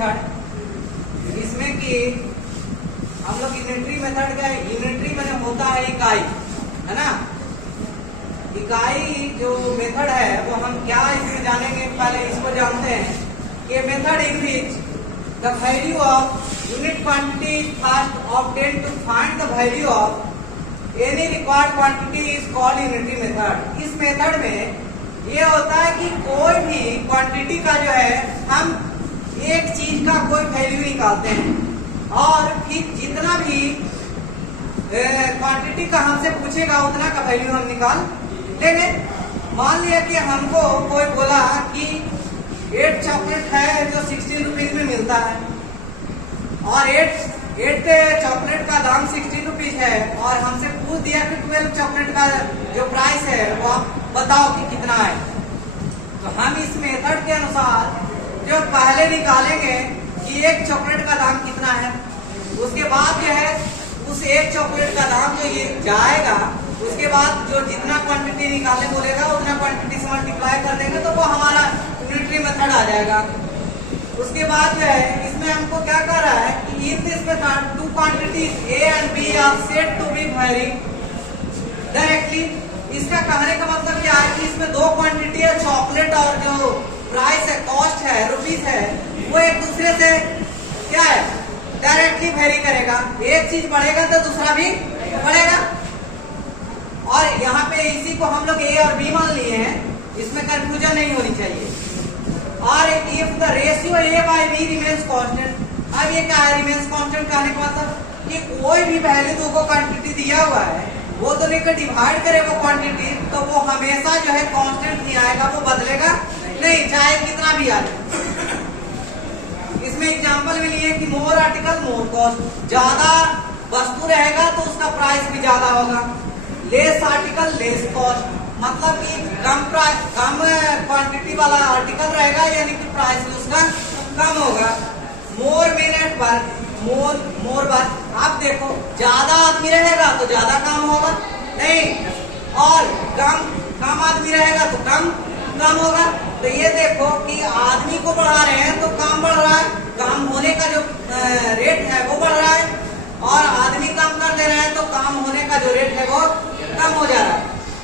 Method, इसमें कि हम लोग यूनिटरी मेथड का, यूनिटरी मैंने होता है इकाई, है ना। इकाई जो मेथड है वो हम क्या इसमें जानेंगे, पहले इसको जानते हैं कि method in which the value of unit quantity is first obtained to find the value of any required quantity is called unitary method. इस मेथड में ये होता है कि कोई भी क्वांटिटी का जो है हम एक चीज का कोई वैल्यू निकालते हैं और फिर जितना भी क्वांटिटी का हमसे पूछेगा उतना का वैल्यू हम निकाल लेंगे। मान लिया कि हमको कोई बोला कि 8 चॉकलेट है जो 16 रुपीज में मिलता है और 8 चॉकलेट का दाम 60 रुपीज है और हमसे पूछ दिया कि 12 चॉकलेट का जो प्राइस है वो आप बताओ कि कितना है। तो हम इस मेथड के अनुसार जो पहले निकालेंगे कि एक चॉकलेट का दाम कितना है, उसके बाद जो है उस एक चॉकलेट का दाम जो ये जाएगा, उसके बाद जो जितना क्वांटिटी निकालने बोलेगा उतना क्वांटिटी से मल्टीप्लाई कर देंगे तो वो हमारा यूनिटरी मेथड आ जाएगा। उसके बाद जो है इसमें हमको क्या कर रहा है कि in this method two quantities A and B are said to be very directly. इसका कहने का मतलब क्या है कि इसमें दो क्वांटिटी है, चॉकलेट और जो प्राइस है, कॉस्ट है, रुपीज है, वो एक दूसरे से क्या है डायरेक्टली वेरी करेगा। एक चीज बढ़ेगा तो दूसरा भी बढ़ेगा। और यहाँ पे इसी को हम लोग ए और बी मान लिए हैं, इसमें कंफ्यूजन नहीं होनी चाहिए। और if the ratio A by B remains constant, अब ये क्या है रिमेन्स कांस्टेंट कहने का मतलब कि कोई भी वैल्यू तो को क्वांटिटी दिया हुआ है वो तो लेकर डिवाइड करे वो क्वांटिटी, तो वो हमेशा जो है कांस्टेंट ही आएगा, वो बदलेगा नहीं चाहे कितना भी आ जाए। इसमें एग्जांपल में लिए कि मोर आर्टिकल मोर कॉस्ट, ज्यादा वस्तु रहेगा तो उसका प्राइस भी ज्यादा होगा। लेस आर्टिकल लेस कॉस्ट, मतलब कि कम क्वांटिटी वाला आर्टिकल रहेगा यानी कि प्राइस भी उसका कम होगा। मोर मिनट पर मोर वर्क, आप देखो ज्यादा आदमी रहेगा तो ज्यादा काम होगा नहीं, और कम आदमी रहेगा तो कम होगा। तो ये देखो कि आदमी को बढ़ा रहे हैं तो काम बढ़ रहा है, काम होने का जो रेट है वो बढ़ रहा है, और आदमी कम कर दे रहे हैं तो काम होने का जो रेट है वो कम हो जा रहा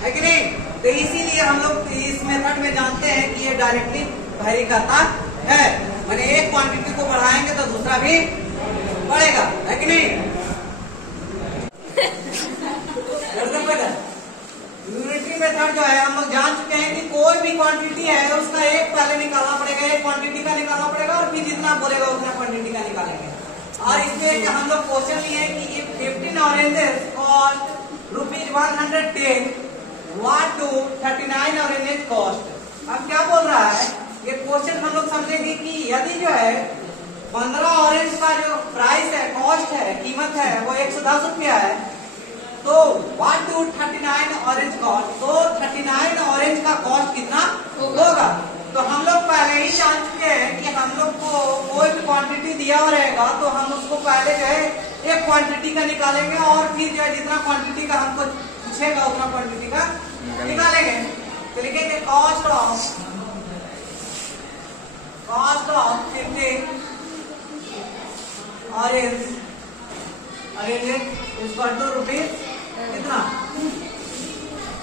है कि नहीं। तो इसीलिए हम लोग इस मेथड में जानते हैं कि ये डायरेक्टली वेरी करता है, मैंने एक क्वांटिटी को बढ़ाएंगे तो दूसरा भी बढ़ेगा, है कि नहीं। यूनिटरी मेथड जो है हम लोग जान चुके हैं कि कोई भी क्वांटिटी है उसका एक पहले निकालना पड़ेगा, एक क्वांटिटी का निकालना पड़ेगा और फिर जितना बोलेगा उतना क्वांटिटी का निकालेंगे। और इसमें हम लोग क्वेश्चन लिए हैं कि 15 oranges cost ₹110 what to 39 oranges cost. अब क्या बोल रहा है ये क्वेश्चन हम लोग समझेंगे कि यदि जो है 15 ऑरेंज का जो प्राइस है, कॉस्ट है, कीमत है वो 110 रुपया है, तो व्हाट टू 39 ऑरेंज कॉस्ट, तो 39 ऑरेंज का कॉस्ट कितना होगा। तो हम लोग पहले ही जान चुके हैं कि हम लोग को कोई भी क्वांटिटी दिया हुआ रहेगा तो हम उसको पहले जो है एक क्वांटिटी का निकालेंगे और फिर जो है जितना क्वांटिटी का हमको पूछेगा उतना क्वांटिटी का निकालेंगे। तो लिखेंगे cost of 15 orange equal to rupees कितना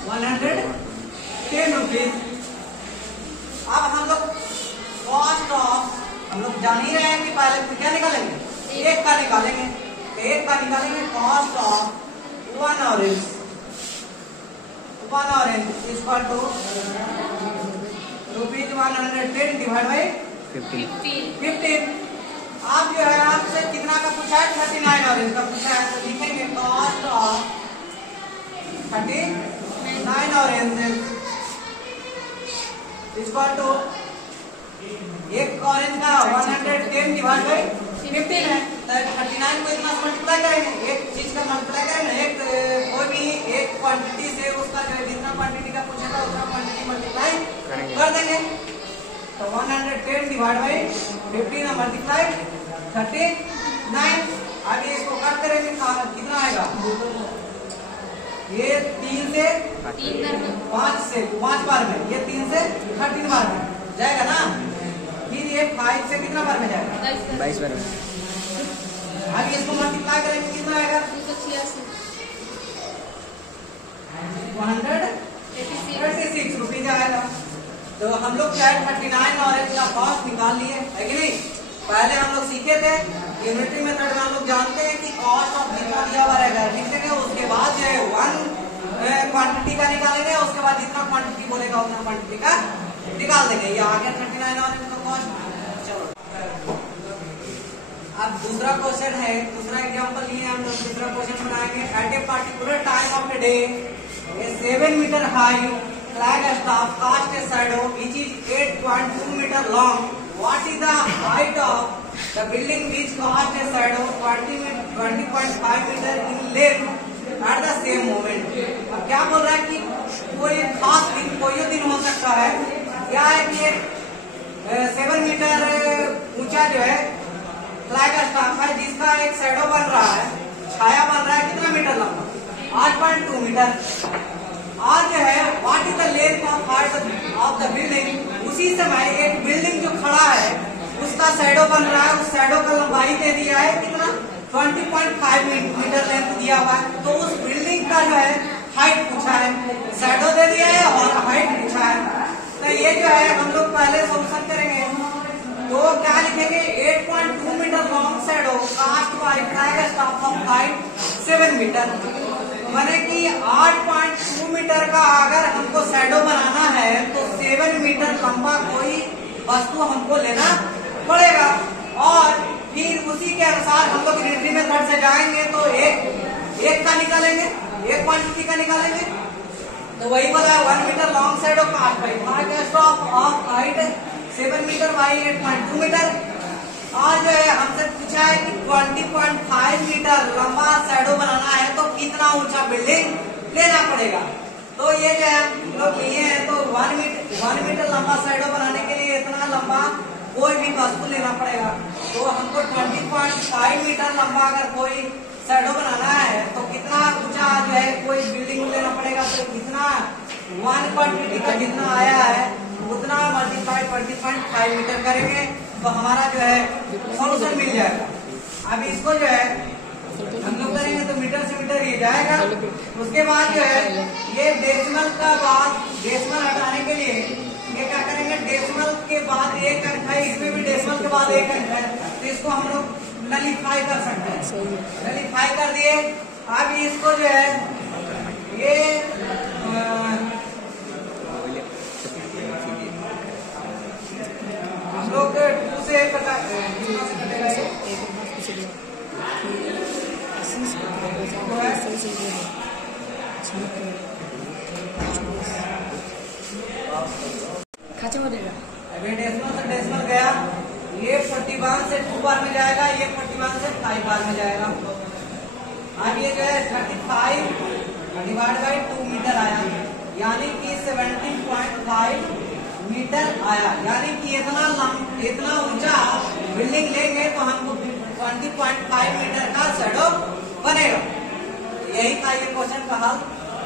110 रुपीज। अब हम लोग कॉस्ट ऑफ, हम लोग जान ही रहे हैं कि पहले क्या निकालेंगे, एक का निकालेंगे, एक का निकालेंगे cost of 1 orange equal to rupees 110 divide by 15। आप जो है आपसे कितना का पूछा है 39 ऑरेंज का पूछा है, तो लिखेंगे cost of 39 orange equal to एक ऑरेंज का 110 डिवाइड बाई 15 है, तो 39 को इतना मल्टीप्लाई करेंगे, एक चीज का मल्टीप्लाई करेंगे, एक कोई भी एक क्वांटिटी से उसका जो है जितना क्वांटिटी का पूछेगा उतना क्वांटिटी मल्टीप्लाई कर देंगे। तो 110 डिवाइड बाई 15 मल्टीप्लाई 39। अब ये इसको कट करेंगे कितना आएगा, ये 3 से 5 बार में, ये 3 से 13 बार में जाएगा ना। फिर ये 5 से कितना बार में जाएगा? 22 बार में। अब इसको मल्टीप्लाई करेंगे कितना आएगा? 136 रुपीज आएगा। तो हम लोग चाहे 39 और इसका कॉस्ट निकाल लिए है कि नहीं? पहले हम लोग सीखे थे यूनिटरी मेथड में, हम लोग जानते हैं कि कॉस्ट ऑफ जितना दिया हुआ रहेगा लिख देंगे, उसके बाद जो है 1 क्वांटिटी का निकालेंगे, उसके बाद जितना क्वांटिटी बोलेगा उतना क्वांटिटी का निकाल देंगे। ये आ गया 39 और इसका कॉस्ट। चलो अब दूसरा क्वेश्चन है, दूसरा एग्जांपल लिए हम लोग दूसरा क्वेश्चन बनाएंगे। At a particular time of the day a 7 meter high flag staff cast a shadow which is 8.2 meter long. What is the height of the building which cast a shadow 20.5 meter in length at the same moment? अब क्या बोल रहा है कि कोई खास दिन, कोई दिन हो सकता है, क्या है कि 7 मीटर ऊंचा जो है फ्लैग स्टाफ है जिसका एक शैडो बन रहा है, छाया बन रहा है, कितना मीटर लंबा? 8.2 मीटर। और जो है what is the length of height of the building, उसी समय एक बिल्डिंग जो खड़ा है उसका शैडो बन रहा है, उस शैडो का लंबाई दे दिया है कितना? 20.5 मीटर लेंथ दिया हुआ है। तो उस बिल्डिंग का जो है हाइट पूछा है, शैडो दे दिया है और हाइट पूछा है। तो ये जो है हम लोग पहले सॉल्यूशन करेंगे, तो क्या लिखेंगे? 8.2 metre long shadow cast by flag staff of height 7 metre. माने कि 8.2 मीटर का अगर हमको शैडो बनाना है तो 7 मीटर लंबा कोई वस्तु हमको लेना पड़ेगा। और फिर उसी के अनुसार हम लोग यूनिटरी मेथड से जाएंगे तो एक का निकालेंगे, एक क्वांटिटी का निकालेंगे। तो वही बोला 1 metre long shadow cast by flag staff of height 7 metre by 8.2 metre. और जो है हमसे पूछा है कि 20.5 मीटर लंबा शैडो बनाना है तो कितना ऊंचा बिल्डिंग लेना पड़ेगा। तो ये जो है हम लोग लिए हैं, तो 1 मीटर लंबा शैडो बनाने के लिए इतना लंबा कोई भी वस्तु लेना पड़ेगा। तो हमको 20.5 मीटर लंबा अगर कोई शैडो बनाना है तो कितना ऊंचा जो है कोई बिल्डिंग लेना पड़ेगा। तो कितना 1 क्वांटिटी का जितना आया है उतना मल्टीप्लाई 20.5 मीटर करेंगे तो हमारा जो है सॉल्यूशन मिल जाएगा। अब इसको जो है हम लोग करेंगे तो मीटर से मीटर ये जाएगा। उसके बाद जो है ये डेसिमल का बाद, डेसिमल हटाने के लिए ये क्या करेंगे? डेसिमल के बाद एक अंक है, इसमें भी डेसिमल के बाद एक अंक है, तो इसको हम लोग नलीफाई कर सकते हैं। नलीफाई कर दिए। अब इसको जो है ये हम लोग 2 से कटेगा अभी डेसिमल से डेसिमल गया, ये 41 से 2 बार में जाएगा, ये 41 से 5 बार में जाएगा। अब ये जो है 35 डिवाइड बाई 2 मीटर आया, यानी कि 17.5 मीटर आया। यानी कि इतना ऊंचा बिल्डिंग लेंगे तो हमको 20.5 मीटर का शैडो बनेगा। यही था ये क्वेश्चन का हल।